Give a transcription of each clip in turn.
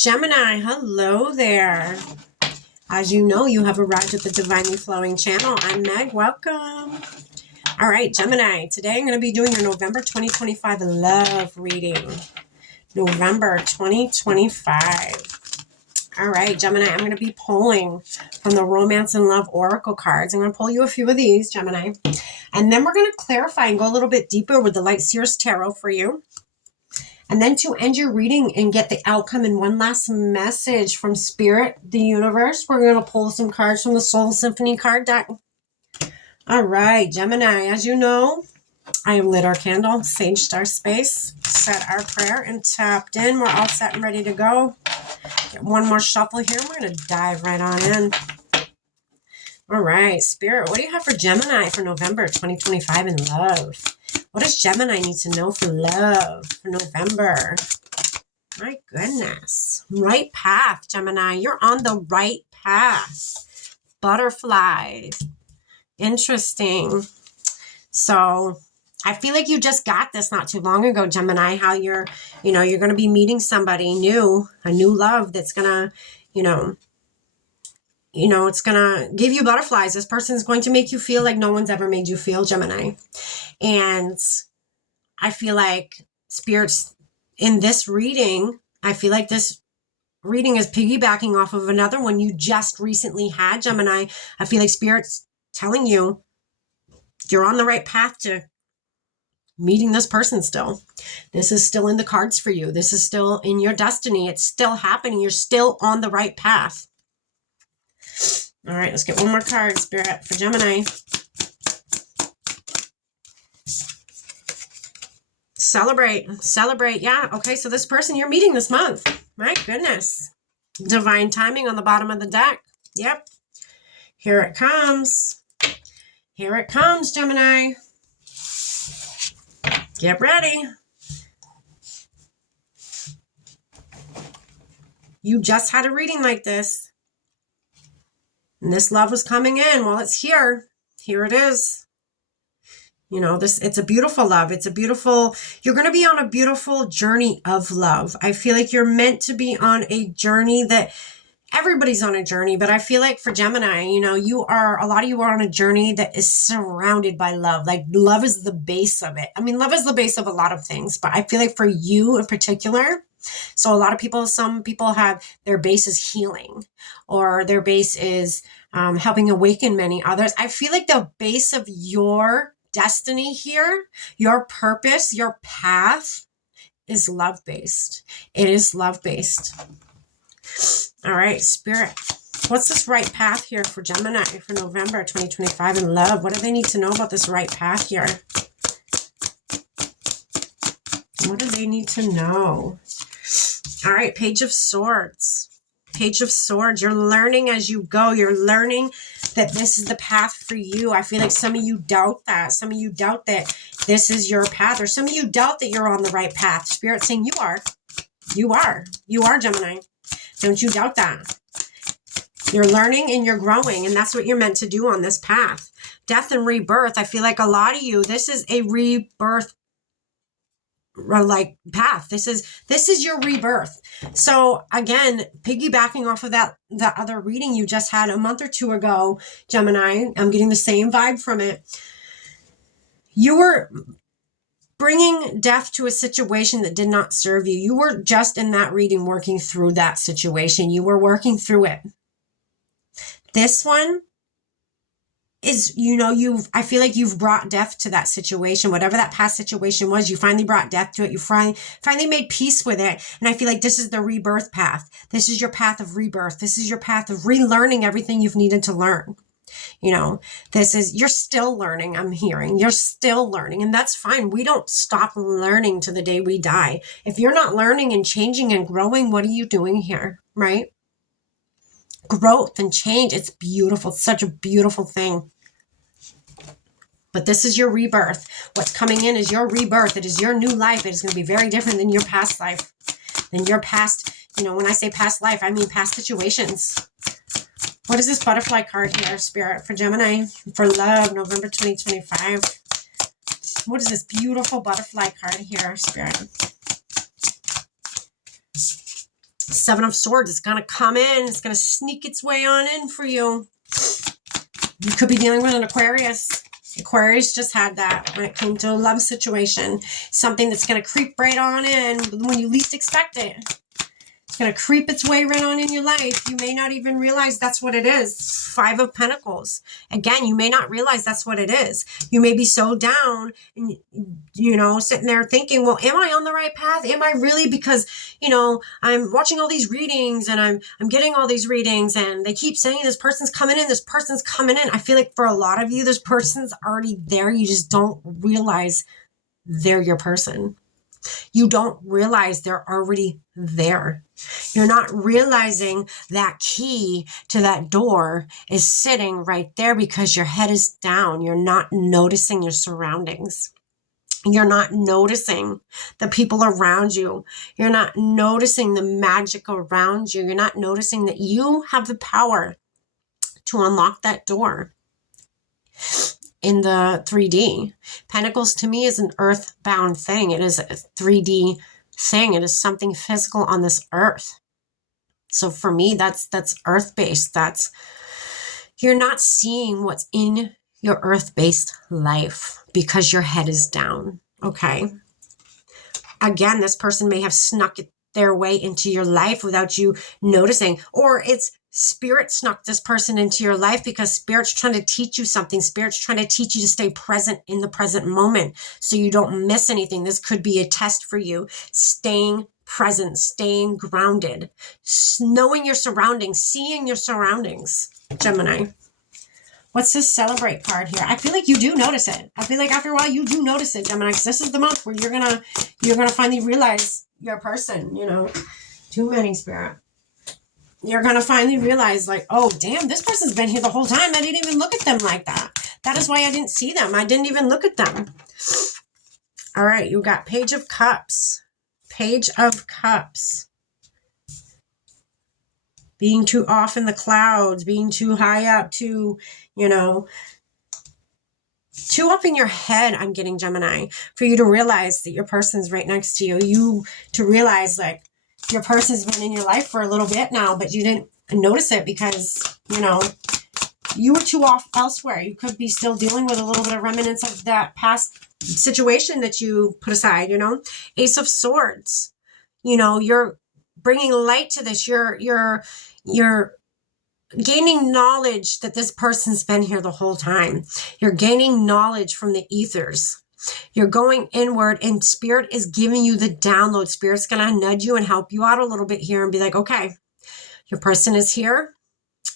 Gemini, hello there. As you know, you have arrived at the Divinely Flowing channel. I'm Meg. Welcome. All right, Gemini. Today I'm going to be doing your November 2025 love reading. November 2025. All right, Gemini, I'm going to be pulling from the Romance and Love Oracle cards. I'm going to pull you a few of these, Gemini. And then we're going to clarify and go a little bit deeper with the Light Seers Tarot for you. And then to end your reading and get the outcome and one last message from Spirit, the universe, we're going to pull some cards from the Soul Symphony card deck. All right, Gemini, as you know, I have lit our candle, sage star space, said our prayer, and tapped in. We're all set and ready to go. Get one more shuffle here. We're going to dive right on in. All right, Spirit, what do you have for Gemini for November 2025 in love? What does Gemini need to know for love for November? My goodness. Right path, Gemini. You're on the right path. Butterflies. Interesting. So I feel like you just got this not too long ago, Gemini, how you're going to be meeting somebody new, a new love that's going to, it's going to give you butterflies. This person's going to make you feel like no one's ever made you feel, Gemini. And I feel like Spirit's in this reading, I feel like this reading is piggybacking off of another one you just recently had, Gemini. I feel like Spirit's telling you you're on the right path to meeting this person still. This is still in the cards for you. This is still in your destiny. It's still happening. You're still on the right path. All right, let's get one more card, Spirit, for Gemini. Celebrate. Yeah, okay, so this person you're meeting this month. My goodness. Divine timing on the bottom of the deck. Yep. Here it comes. Here it comes, Gemini. Get ready. You just had a reading like this. And this love was coming in. Well, it's here. Here it is. It's a beautiful love. You're going to be on a beautiful journey of love. I feel like you're meant to be on a journey that everybody's on a journey, but I feel like for Gemini, a lot of you are on a journey that is surrounded by love. Like love is the base of it. I mean, love is the base of a lot of things, but I feel like for you in particular, so some people have their base is healing, or their base is helping awaken many others. I feel like the base of your destiny here, your purpose, your path is love-based. It is love-based. All right, Spirit, what's this right path here for Gemini for November 2025 in love? What do they need to know about this right path here? What do they need to know? All right, Page of Swords. Page of Swords. You're learning as you go. You're learning that this is the path for you. I feel like some of you doubt that. Some of you doubt that this is your path, or some of you doubt that you're on the right path. Spirit saying you are. You are. You are, Gemini. Don't you doubt that. You're learning and you're growing, and that's what you're meant to do on this path. Death and rebirth. I feel like a lot of you, this is a rebirth path. This is your rebirth. So again, piggybacking off of that other reading you just had a month or two ago, Gemini, I'm getting the same vibe from it. You were bringing death to a situation that did not serve you. You were just in that reading working through that situation. You were working through it. This one is, I feel like you've brought death to that situation. Whatever that past situation was, you finally brought death to it. You finally made peace with it. And I feel like this is the rebirth path. This is your path of rebirth. This is your path of relearning everything you've needed to learn. You're still learning, I'm hearing. You're still learning, and that's fine. We don't stop learning to the day we die. If you're not learning and changing and growing, what are you doing here, right? Growth and change, it's beautiful. It's such a beautiful thing. But this is your rebirth. What's coming in is your rebirth. It is your new life. It is going to be very different than your past life. Than your past, when I say past life, I mean past situations. What is this butterfly card here, Spirit, for Gemini, for love, November 2025? What is this beautiful butterfly card here, Spirit? Seven of Swords is going to come in. It's going to sneak its way on in for you. You could be dealing with an Aquarius. Aquarius just had that when it came to a love situation. Something that's going to creep right on in when you least expect it. It's going to creep its way right on in your life. You may not even realize that's what it is. Five of Pentacles. Again, you may not realize that's what it is. You may be so down and, you know, sitting there thinking, well, am I on the right path? Am I really? Because, you know, I'm watching all these readings and I'm getting all these readings and they keep saying this person's coming in, this person's coming in. I feel like for a lot of you, this person's already there. You just don't realize they're your person. You don't realize they're already there. You're not realizing that key to that door is sitting right there because your head is down. You're not noticing your surroundings. You're not noticing the people around you. You're not noticing the magic around you. You're not noticing that you have the power to unlock that door. In the 3D, Pentacles to me is an earthbound thing. It is a 3D thing. It is something physical on this earth. So for me, that's earth-based. That's, you're not seeing what's in your earth-based life because your head is down. Okay. Again, this person may have snuck their way into your life without you noticing, or it's Spirit snuck this person into your life because Spirit's trying to teach you something. Spirit's trying to teach you to stay present in the present moment so you don't miss anything. This could be a test for you. Staying present, staying grounded, knowing your surroundings, seeing your surroundings, Gemini. What's this celebrate card here? I feel like you do notice it. I feel like after a while you do notice it, Gemini. This is the month where you're gonna finally realize your person, you know. Too many, Spirit. You're going to finally realize, like, oh, damn, this person's been here the whole time. I didn't even look at them like that. That is why I didn't see them. I didn't even look at them. All right, you got Page of Cups. Page of Cups. Being too off in the clouds, being too high up, too, you know, too up in your head, I'm getting, Gemini, for you to realize that your person's right next to you. You to realize, like, your person's been in your life for a little bit now, but you didn't notice it because, you know, you were too off elsewhere. You could be still dealing with a little bit of remnants of that past situation that you put aside, you know. Ace of Swords. You know, you're bringing light to this. You're gaining knowledge that this person's been here the whole time. You're gaining knowledge from the ethers. You're going inward and Spirit is giving you the download. Spirit's going to nudge you and help you out a little bit here and be like, okay, your person is here.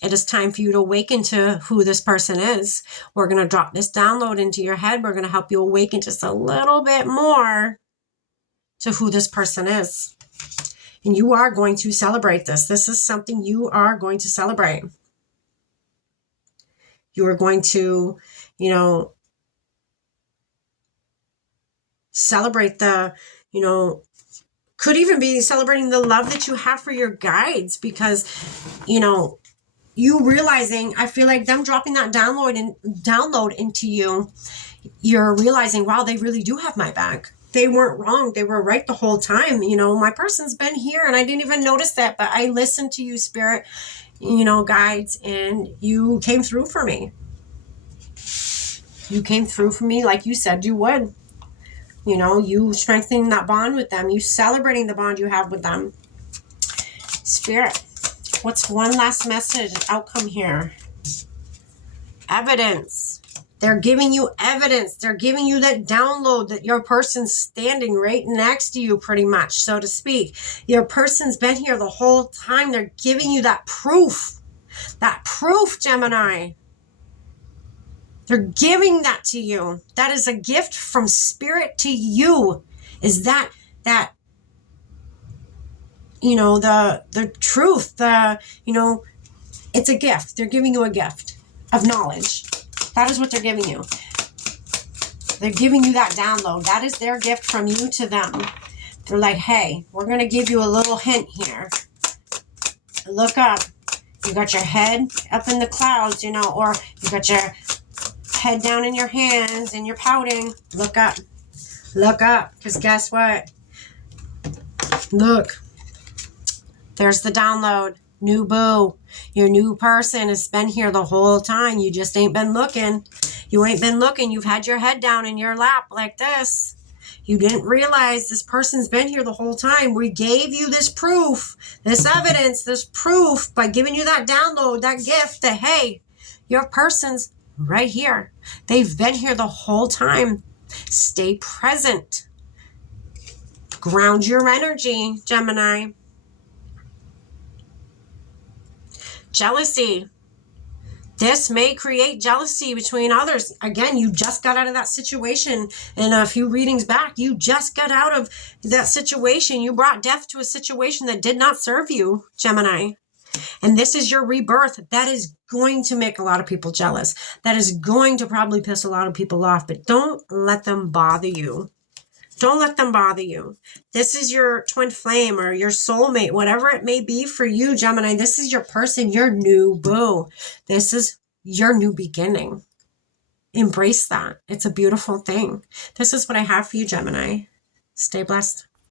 It is time for you to awaken to who this person is. We're going to drop this download into your head. We're going to help you awaken just a little bit more to who this person is. And you are going to celebrate this. This is something you are going to celebrate. You are going to, you know, celebrate the, you know, could even be celebrating the love that you have for your guides because, you know, you realizing, I feel like them dropping that download into you, you're realizing, wow, they really do have my back. They weren't wrong. They were right the whole time. You know, my person's been here and I didn't even notice that, but I listened to you, Spirit, you know, guides, and you came through for me. You came through for me like you said you would. You know, you strengthening that bond with them. You celebrating the bond you have with them. Spirit, what's one last message, outcome here? Evidence. They're giving you evidence. They're giving you that download that your person's standing right next to you, pretty much, so to speak. Your person's been here the whole time. They're giving you that proof. That proof, Gemini. They're giving that to you. That is a gift from Spirit to you. Is that, you know, the truth, you know, it's a gift. They're giving you a gift of knowledge. That is what they're giving you. They're giving you that download. That is their gift from you to them. They're like, hey, we're going to give you a little hint here. Look up. You got your head up in the clouds, you know, or you got your head down in your hands and you're pouting. Look up. Look up. Because guess what? Look. There's the download. New boo. Your new person has been here the whole time. You just ain't been looking. You ain't been looking. You've had your head down in your lap like this. You didn't realize this person's been here the whole time. We gave you this proof, this evidence, this proof by giving you that download, that gift that, hey, your person's right here. They've been here the whole time. Stay present. Ground your energy, Gemini. Jealousy. This may create jealousy between others. Again, you just got out of that situation. And a few readings back, you just got out of that situation. You brought death to a situation that did not serve you, Gemini. And this is your rebirth. That is going to make a lot of people jealous. That is going to probably piss a lot of people off. But don't let them bother you. Don't let them bother you. This is your twin flame or your soulmate, whatever it may be for you, Gemini. This is your person, your new boo. This is your new beginning. Embrace that. It's a beautiful thing. This is what I have for you, Gemini. Stay blessed.